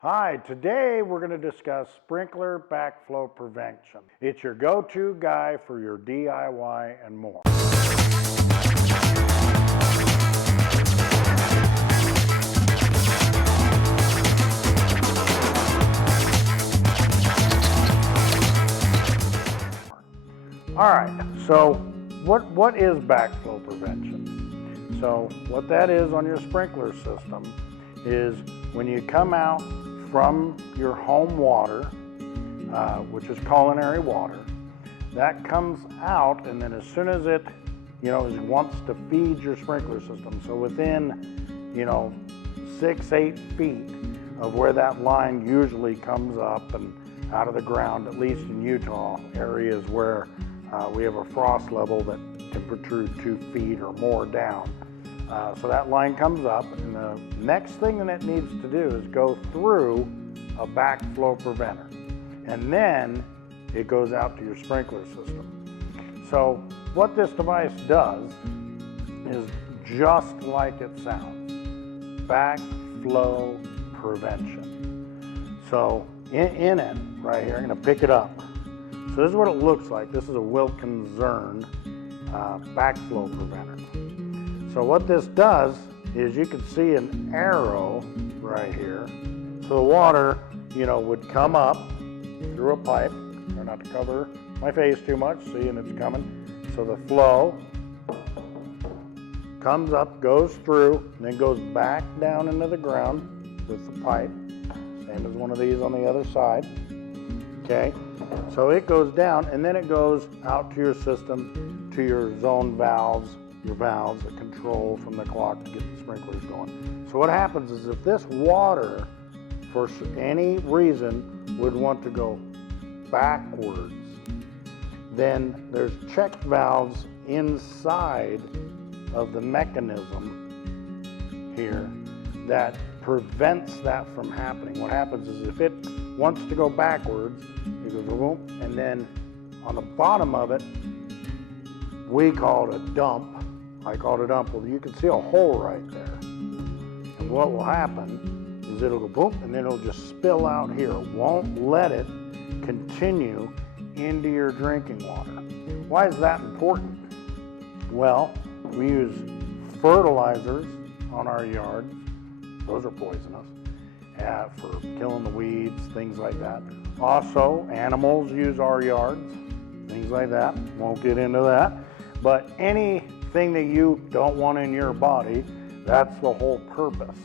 Hi, today we're going to discuss sprinkler backflow prevention. It's your go-to guy for your DIY and more. All right, so what is backflow prevention? So what that is on your sprinkler system is when you come out from your home water, which is culinary water, that comes out, and then as soon as it, wants to feed your sprinkler system, so within, 6-8 feet of where that line usually comes up and out of the ground, at least in Utah, areas where we have a frost level that can protrude 2 feet or more down. So that line comes up, and the next thing that it needs to do is go through a backflow preventer. And then it goes out to your sprinkler system. So what this device does is just like it sounds, backflow prevention. So in it, right here, I'm gonna pick it up. So this is what it looks like. This is a Wilkins Zern backflow preventer. So what this does is you can see an arrow right here. So the water, would come up through a pipe. Try not to cover my face too much, seeing it's coming. So the flow comes up, goes through, and then goes back down into the ground with the pipe. Same as one of these on the other side. Okay, so it goes down, and then it goes out to your system, to your zone valves, your valves that control from the clock to get the sprinklers going. So what happens is if this water, for any reason, would want to go backwards, then there's check valves inside of the mechanism here that prevents that from happening. What happens is if it wants to go backwards, it goes boom, and then on the bottom of it, we call it a dump. I call it a dump. Well, you can see a hole right there. And what will happen is it'll go boom, and then it'll just spill out here. It won't let it continue into your drinking water. Why is that important? Well, we use fertilizers on our yards. Those are poisonous for killing the weeds, things like that. Also, animals use our yards, things like that. Won't get into that. But anything that you don't want in your body, that's the whole purpose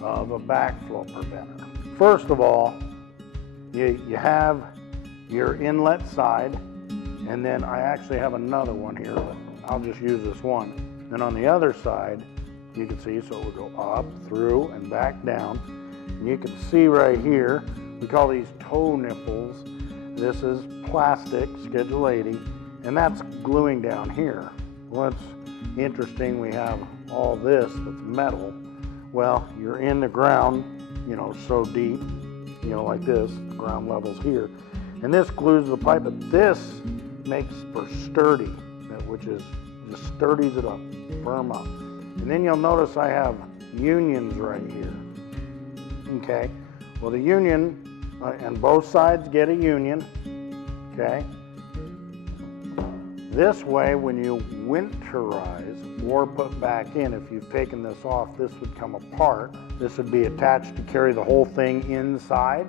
of a backflow preventer. First of all, you have your inlet side, and then I actually have another one here, but I'll just use this one. Then on the other side, you can see, so it will go up, through, and back down. And you can see right here, we call these toe nipples. This is plastic, Schedule 80, and that's gluing down here. Well, it's interesting, we have all this that's metal. Well, you're in the ground, so deep, like this, the ground level's here. And this glues the pipe, but this makes for sturdy, which is just sturdies it up, firm up. And then you'll notice I have unions right here. Okay, well the union, and both sides get a union, okay? This way, when you winterize or put back in, if you've taken this off, this would come apart. This would be attached to carry the whole thing inside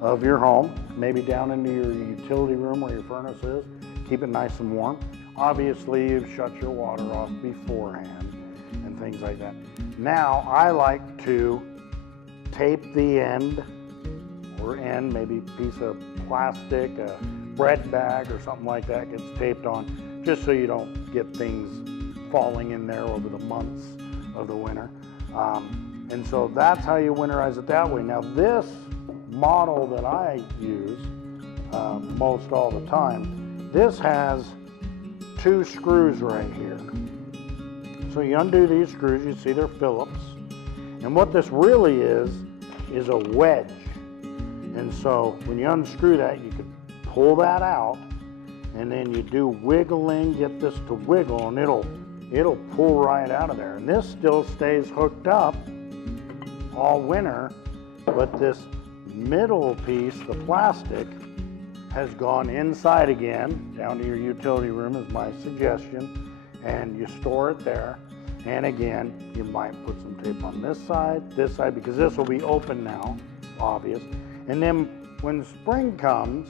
of your home, maybe down into your utility room where your furnace is. Keep it nice and warm. Obviously, you've shut your water off beforehand and things like that. Now, I like to tape the end, maybe a piece of plastic, a bread bag or something like that gets taped on, just so you don't get things falling in there over the months of the winter. And so that's how you winterize it that way. Now this model that I use most all the time, this has 2 screws right here. So you undo these screws, you see they're Phillips. And what this really is a wedge. And so when you unscrew that, you can pull that out, and then you do wiggling, get this to wiggle, and it'll pull right out of there. And this still stays hooked up all winter, but this middle piece, the plastic, has gone inside again, down to your utility room is my suggestion, and you store it there. And again, you might put some tape on this side, because this will be open now, obvious. And then when spring comes,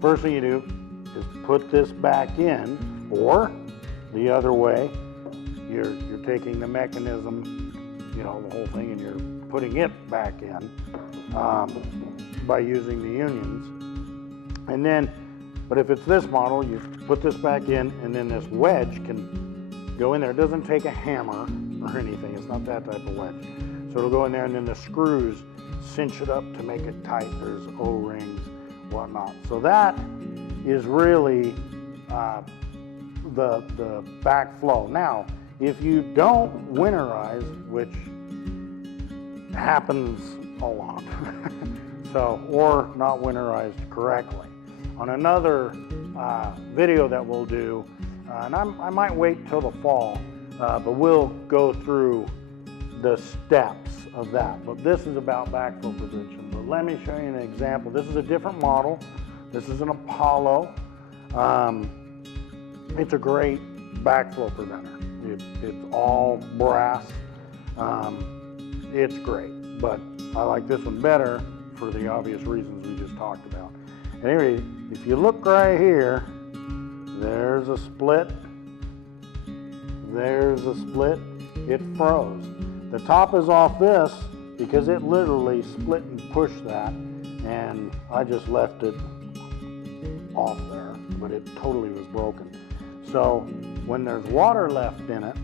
first thing you do is put this back in, or the other way, you're taking the mechanism, you know, the whole thing, and you're putting it back in by using the unions. And then, but if it's this model, you put this back in, and then this wedge can go in there. It doesn't take a hammer or anything. It's not that type of wedge. So it'll go in there, and then the screws cinch it up to make it tight. There's O-rings, whatnot. So that is really the backflow. Now, if you don't winterize, which happens a lot, so, or not winterized correctly. On another video that we'll do, and I might wait till the fall, but we'll go through the steps of that. But this is about backflow prevention. But let me show you an example. This is a different model. This is an Apollo. It's a great backflow preventer. It's all brass. It's great, but I like this one better for the obvious reasons we just talked about. Anyway, if you look right here, there's a split. There's a split. It froze. The top is off this because it literally split and pushed that, and I just left it off there, but it totally was broken. So when there's water left in it,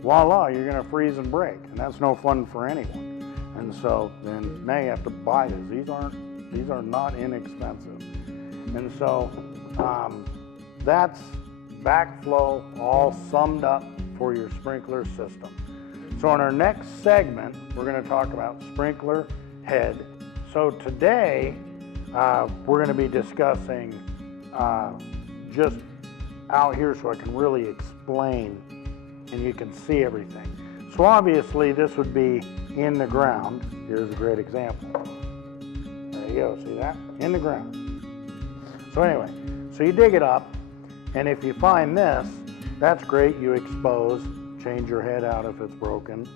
voila, you're gonna freeze and break, and that's no fun for anyone. And so then now you have to buy these. These are not inexpensive. And so that's backflow all summed up for your sprinkler system. So in our next segment, we're going to talk about sprinkler head. So today, we're going to be discussing just out here so I can really explain and you can see everything. So obviously this would be in the ground. Here's a great example. There you go, see that? In the ground. So anyway, so you dig it up, and if you find this, that's great. You expose, change your head out if it's broken,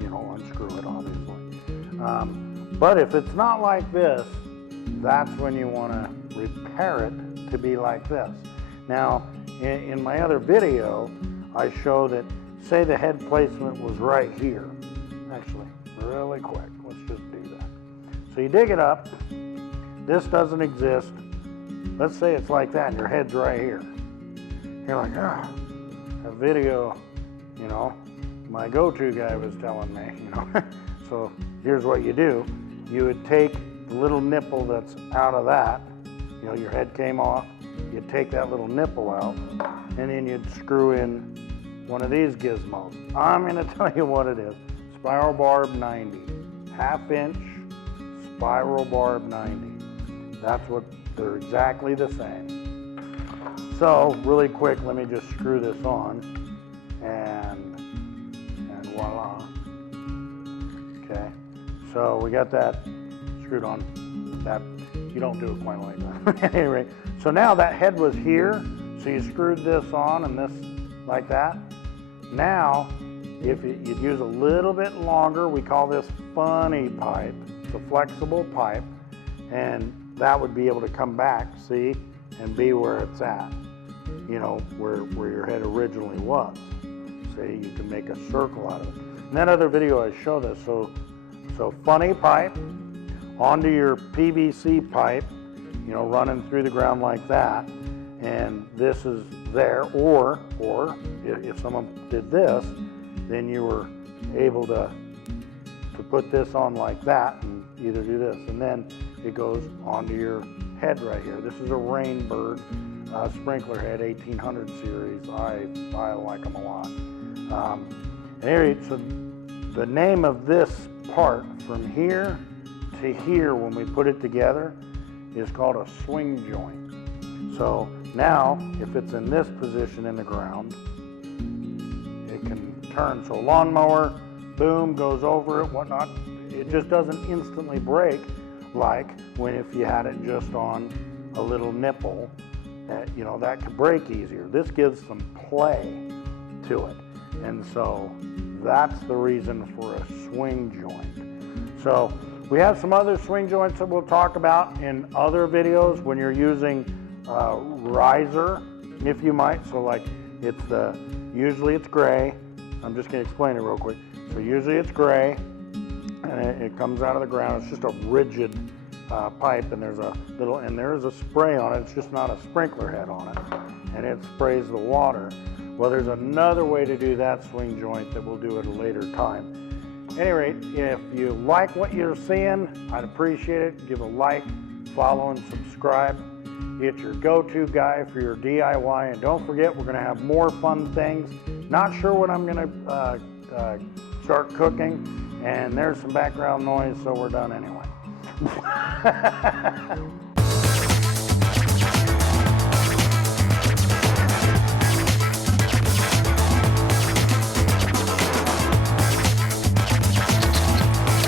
you know, unscrew it obviously. But if it's not like this, that's when you want to repair it to be like this. Now, in my other video, I show that, say the head placement was right here. Actually, really quick, let's just do that. So you dig it up, this doesn't exist. Let's say it's like that and your head's right here. You're like, a video, you know, my go-to guy was telling me, you know. So here's what you do. You would take the little nipple that's out of that, you know, your head came off, you'd take that little nipple out, and then you'd screw in one of these gizmos. I'm gonna tell you what it is. Spiral barb 90, 1/2 inch spiral barb 90. That's what, they're exactly the same. So really quick, let me just screw this on, and voila. Okay, so we got that screwed on. That, you don't do it quite like that. Anyway, so now that head was here, so you screwed this on and this like that. Now, if you'd use a little bit longer, we call this funny pipe. It's a flexible pipe, and that would be able to come back, see, and be where it's at, you know, where your head originally was. See, you can make a circle out of it. In that other video I show this, so funny pipe onto your PVC pipe, you know, running through the ground like that, and this is there, or if someone did this, then you were able to put this on like that and either do this, and then it goes onto your head right here. This is a Rainbird sprinkler head, 1800 series. I like them a lot. Anyway, so the name of this part from here to here, when we put it together, is called a swing joint. So now, if it's in this position in the ground, it can turn. So lawnmower, boom, goes over it, whatnot. it just doesn't instantly break like when if you had it just on a little nipple, you know, that could break easier. This gives some play to it. And so that's the reason for a swing joint. So we have some other swing joints that we'll talk about in other videos when you're using riser, if you might. So like usually it's gray. I'm just gonna explain it real quick. So usually it's gray and it comes out of the ground. It's just a rigid pipe, and there's a spray on it. It's just not a sprinkler head on it, and it sprays the water. Well, there's another way to do that swing joint that we'll do at a later time. At any rate, if you like what you're seeing, I'd appreciate it. Give a like, follow, and subscribe. It's your go-to guy for your DIY, and don't forget, we're going to have more fun things. Not sure what I'm going to start cooking, and there's some background noise, so we're done anyway.